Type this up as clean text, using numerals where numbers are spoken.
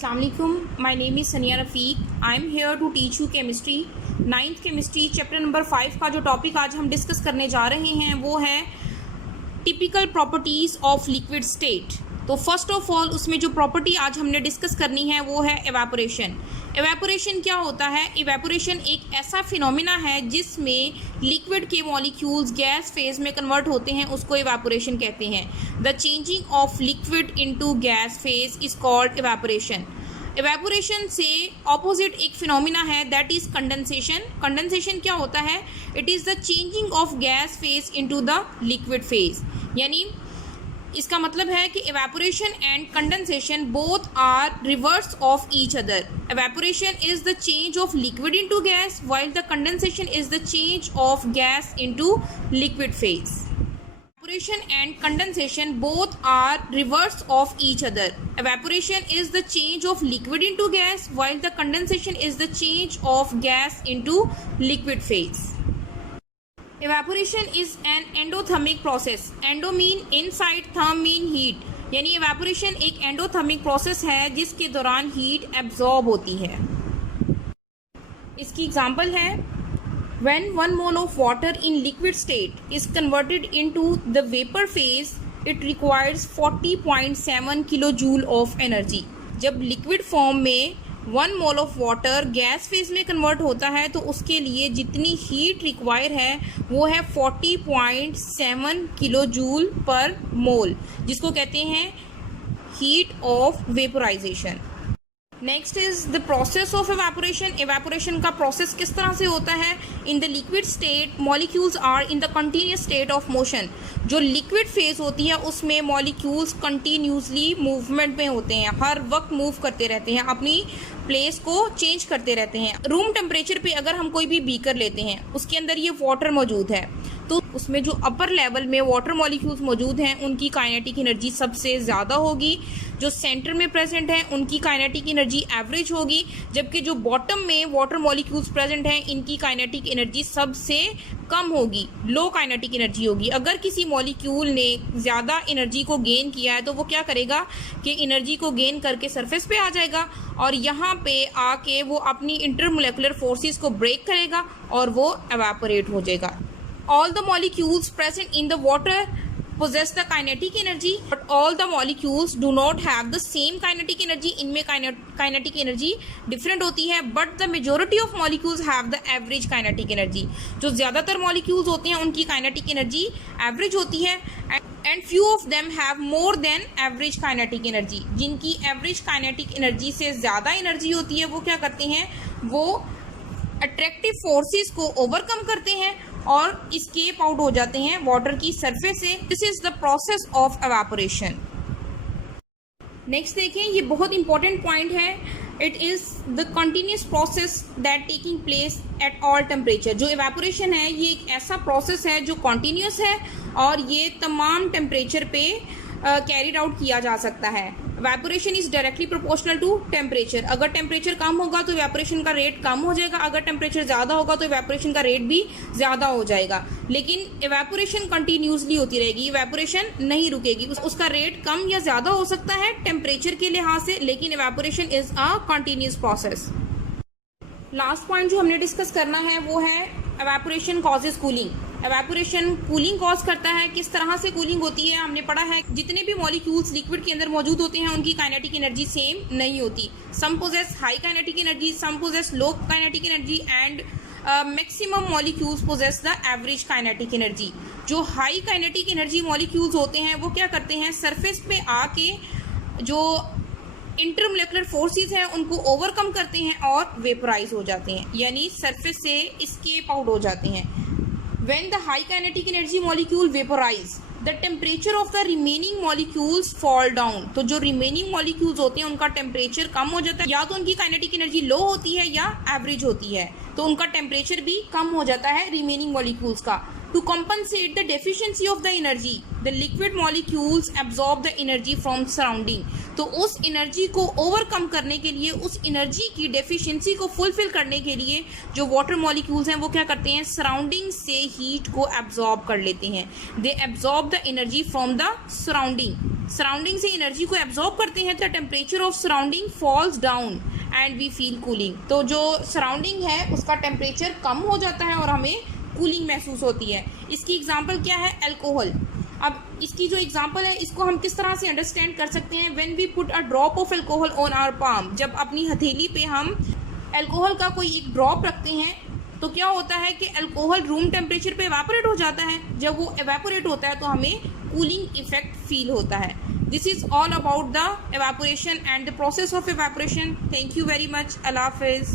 Assalamu alaikum. My name is Sania Rafiq. I am here to teach you chemistry. 9th chemistry chapter number 5 का जो topic आज हम discuss करने जा रहे हैं वो है typical properties of liquid state. तो फर्स्ट ऑफ ऑल उसमें जो प्रॉपर्टी आज हमने डिस्कस करनी है वो है एवापोरेशन। एवापोरेशन क्या होता है? एवापोरेशन एक ऐसा फिनोमिना है जिसमें लिक्विड के मॉलिक्यूल्स गैस फेज में कन्वर्ट होते हैं, उसको एवापोरेशन कहते हैं। The changing of liquid into gas phase is called evaporation. Evaporation से ऑपोजिट एक फिनोमिना है दैट इज़ कंडेंसेशन। कंडेंसेशन क्या होता है? It is the changing of gas phase into the liquid phase. यानी इसका मतलब है कि evaporation and condensation both are reverse of each other. Evaporation is the change of liquid into gas while the condensation is the change of gas into liquid phase. Evaporation and condensation both are reverse of each other. Evaporation is the change of liquid into gas while the condensation is the change of gas into liquid phase. Evaporation is an endothermic process. Endo mean inside, therm mean heat. यानी evaporation एक endothermic process है जिसके दौरान heat absorb होती है। इसकी example है when 1 mole of water in liquid state is converted into the vapor phase, it requires 40.7 kilojoule of energy. जब liquid form में 1 mole of water gas phase में कन्वर्ट होता है तो उसके लिए जितनी हीट रिक्वायर है वो है 40.7 किलोजूल पर मोल, जिसको कहते हैं heat of vaporization. Next is the process of evaporation. Evaporation का प्रोसेस किस तरह से होता है? In the liquid state molecules are in the continuous state of motion. जो लिक्विड फेज होती है उसमें मॉलिक्यूल्स कंटिन्यूसली मूवमेंट में होते हैं, हर वक्त मूव करते रहते हैं, अपनी प्लेस को चेंज करते रहते हैं। रूम टेम्परेचर पे अगर हम कोई भी बीकर लेते हैं उसके अंदर ये वाटर मौजूद है तो उसमें जो अपर लेवल में वाटर मॉलिक्यूल्स मौजूद हैं उनकी काइनेटिक एनर्जी सबसे ज़्यादा होगी। जो सेंटर में प्रेजेंट हैं उनकी काइनेटिक एनर्जी एवरेज होगी, जबकि जो बॉटम में वाटर मॉलिक्यूल्स प्रेजेंट हैं इनकी काइनेटिक एनर्जी सबसे कम होगी, लो काइनेटिक एनर्जी होगी। अगर किसी मॉलिक्यूल ने ज़्यादा एनर्जी को गेन किया है तो वो क्या करेगा कि एनर्जी को गेन करके सरफेस पे आ जाएगा और यहाँ पे आके वो अपनी इंटरमोलेकुलर फोर्सेस को ब्रेक करेगा और वो एवेपोरेट हो जाएगा। All the molecules present in the water possess the kinetic energy, but all the molecules do not have the same kinetic energy. इनमें kinetic energy different होती है, but the majority of molecules have the average kinetic energy. जो ज़्यादातर molecules होते हैं उनकी kinetic energy average होती है, and few of them have more than average kinetic energy. जिनकी average kinetic energy से ज़्यादा energy होती है वो क्या करते हैं? वो अट्रैक्टिव फोर्सेस को ओवरकम करते हैं और escape आउट हो जाते हैं वाटर की सरफेस से। This is the process of evaporation. Next देखें, ये बहुत इंपॉर्टेंट पॉइंट है। It is the continuous process that taking place at all temperature. जो एवेपोरेशन है ये एक ऐसा प्रोसेस है जो कंटिन्यूस है और ये तमाम टेम्परेचर पे कैरिड आउट किया जा सकता है। Evaporation is directly proportional to temperature. अगर टेम्परेचर कम होगा तो एवेपोरेशन का रेट कम हो जाएगा, अगर टेम्परेचर ज़्यादा होगा तो एवेपोरेशन का रेट भी ज़्यादा हो जाएगा। लेकिन एवेपोरेशन कंटिन्यूसली होती रहेगी, एवेपोरेशन नहीं रुकेगी। उसका रेट कम या ज़्यादा हो सकता है टेम्परेचर के लिहाज से, लेकिन evaporation is a continuous process. Last point जो हमने डिस्कस करना है वो है evaporation causes cooling. Evaporation cooling cause करता है। किस तरह से कूलिंग होती है हमने पढ़ा है। जितने भी मॉलिक्यूल्स लिक्विड के अंदर मौजूद होते हैं उनकी काइनेटिक एनर्जी सेम नहीं होती। Some possess high kinetic energy, some possess low kinetic energy and maximum molecules possess the average kinetic energy. जो हाई काइनेटिक एनर्जी मॉलिक्यूल्स होते हैं वो क्या करते हैं, सरफेस पे आके जो इंटरमोलेकुलर फोर्सेस हैं उनको ओवरकम करते हैं और वेपोराइज हो जाते हैं, यानी सरफेस से एस्केप आउट हो जाते हैं। When the high kinetic energy molecule vaporize, the temperature of the remaining molecules fall down. तो जो remaining molecules होते हैं उनका टेम्परेचर कम हो जाता है, या तो उनकी काइनेटिक एनर्जी लो होती है या एवरेज होती है, तो उनका टेम्परेचर भी कम हो जाता है remaining molecules का। To compensate the deficiency of the energy, the liquid molecules absorb the energy from surrounding. तो उस एनर्जी को ओवरकम करने के लिए, उस एनर्जी की डेफिशिएंसी को फुलफिल करने के लिए जो वाटर मॉलिक्यूल्स हैं वो क्या करते हैं, सराउंडिंग से हीट को एब्जॉर्ब कर लेते हैं। They absorb the energy from the surrounding. Surrounding से एनर्जी को एब्जॉर्ब करते हैं, the temperature of surrounding falls down and we feel cooling. तो जो सराउंडिंग है उसका टेम्परेचर कम हो जाता है और हमें कूलिंग महसूस होती है। इसकी एग्जांपल क्या है, अल्कोहल। अब इसकी जो एग्जांपल है इसको हम किस तरह से अंडरस्टैंड कर सकते हैं, when we put a drop of alcohol on our palm. जब अपनी हथेली पे हम अल्कोहल का कोई एक ड्रॉप रखते हैं तो क्या होता है कि अल्कोहल रूम टेम्परेचर पे एवापोरेट हो जाता है। जब वो एवापोरेट होता है तो हमें कूलिंग इफेक्ट फील होता है। This is all about the evaporation and the process of evaporation. Thank you very much. Allah Hafiz.